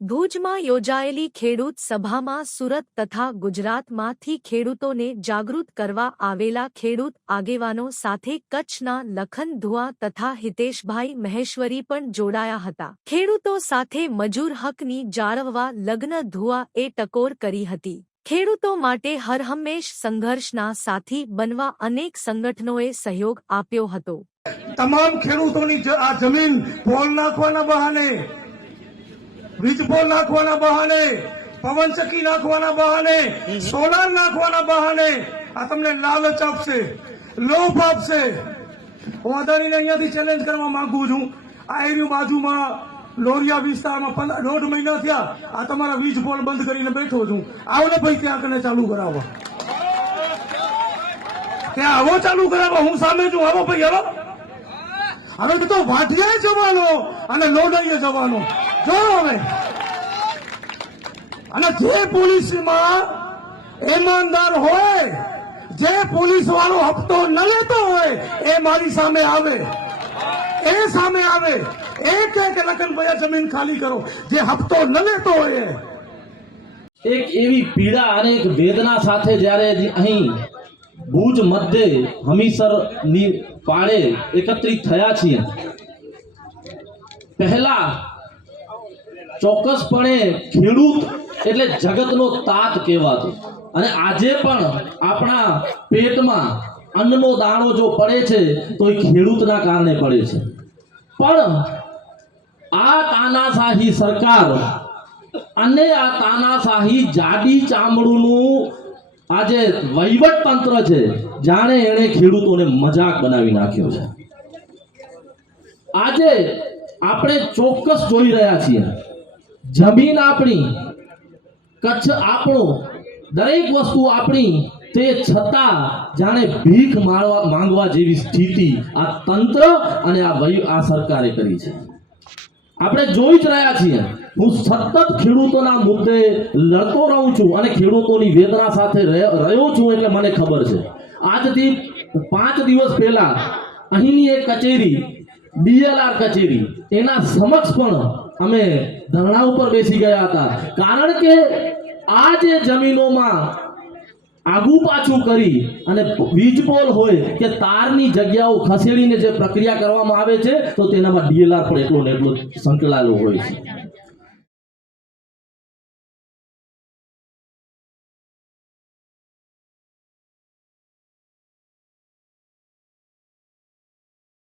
ભુજમાં યોજાયેલી ખેડૂત સભામાં સુરત તથા ગુજરાતમાંથી ખેડૂતોને જાગૃત કરવા આવેલા ખેડૂત આગેવાનો સાથે કચ્છના લખન ધુઆ તથા હિતેશભાઈ મહેશ્વરી પણ જોડાયા હતા. ખેડૂતો સાથે મજૂર હકની જાળવવા લગ્ન ધુઆ એ ટકોર કરી હતી. ખેડૂતો માટે હરહંમેશ સંઘર્ષના સાથી બનવા અનેક સંગઠનોએ સહયોગ આપ્યો હતો. તમામ ખેડૂતોની આ જમીન નાખવાના બહાને વીજ પોલ નાખવાના બહાને પવનચક્કી નાખવાના બહાને, સોલાર નાખવાના બહાને, આ તમને લાલચ આપશે, લોભ આપશે. હું અદાણીને અહીંયાથી ચેલેન્જ કરવા માંગુ છું. આ એરિયું બાજુમાં, લોરિયા વિસ્તારમાં પંદર, દોઢ મહિના થયા. આ તમારા વીજ પોલ બંધ કરીને બેઠો છું. આવો ને ભાઈ, ત્યાં કને ચાલુ કરાવો. ત્યાં આવો ચાલુ કરાવો. હું સામે છું. આવો ભાઈ, આવો. હવે તો વાઢિયાએ જવાનો અને લોડાઈએ જવાનો. જો હવે. અને જે પોલીસમાં ઈમાનદાર હોય, જે પોલીસ વાળો હપ્તો ન લેતો હોય, એ મારી સામે આવે. એ સામે આવે. એક એક લખન લખનભાઈ જમીન ખાલી કરો. જે હપ્તો ન લેતો હોય એક એવી પીડા અને એક વેદના સાથે જ્યારે અહીં ભુજ મધ્યે હમીસરની પાળે એકત્રિત થયા છીએ. પહેલા ચોક્કસપણે ખેડૂત એટલે જગતનો તાત કહેવાતો. અને આજે પણ આપણા પેટમાં અન્નનો દાણો જો પડે છે, તો એ ખેડૂતના કારણે પડે છે. પણ આ તાનાશાહી સરકાર અને આ તાનાશાહી જાડી ચામડુનું આ વહીવટ તંત્ર છે, જાણે એણે ખેડૂતોને મજાક બનાવી નાખ્યો છે. આજે આપણે ચોક્કસ જોઈ રહ્યા છીએ. જમીન આપણી કચ્છ આપણો દરેક વસ્તુ આપણી, તે છતાં જાણે ભીખ માળવા, માંગવા જેવી સ્થિતિ, આ તંત્ર અને આ વહી આ સરકારે કરી છે. આપણે જોઈ જ રહ્યા છીએ. હું સતત ખેડૂતોના મુદ્દે લડતો રહું છું અને ખેડૂતોની વેદના સાથે રહે- રહ્યો છું એટલે મને ખબર છે. આજથી પાંચ દિવસ પહેલા અહીંની એક કચેરી ડીએલઆર કચેરી એના સમક્ષ પણ અમે ધરણા ઉપર બેસી ગયા હતા. કારણ કે આ જે જમીનોમાં આગુ પાછું કરી અને વીજ પોલ હોય કે તારની જગ્યાઓ ખસેડીને જે પ્રક્રિયા કરવામાં આવે છે, તો તેનામાં ડીએલઆર પણ એટલો ને એટલો સંકળાયેલો હોય છે.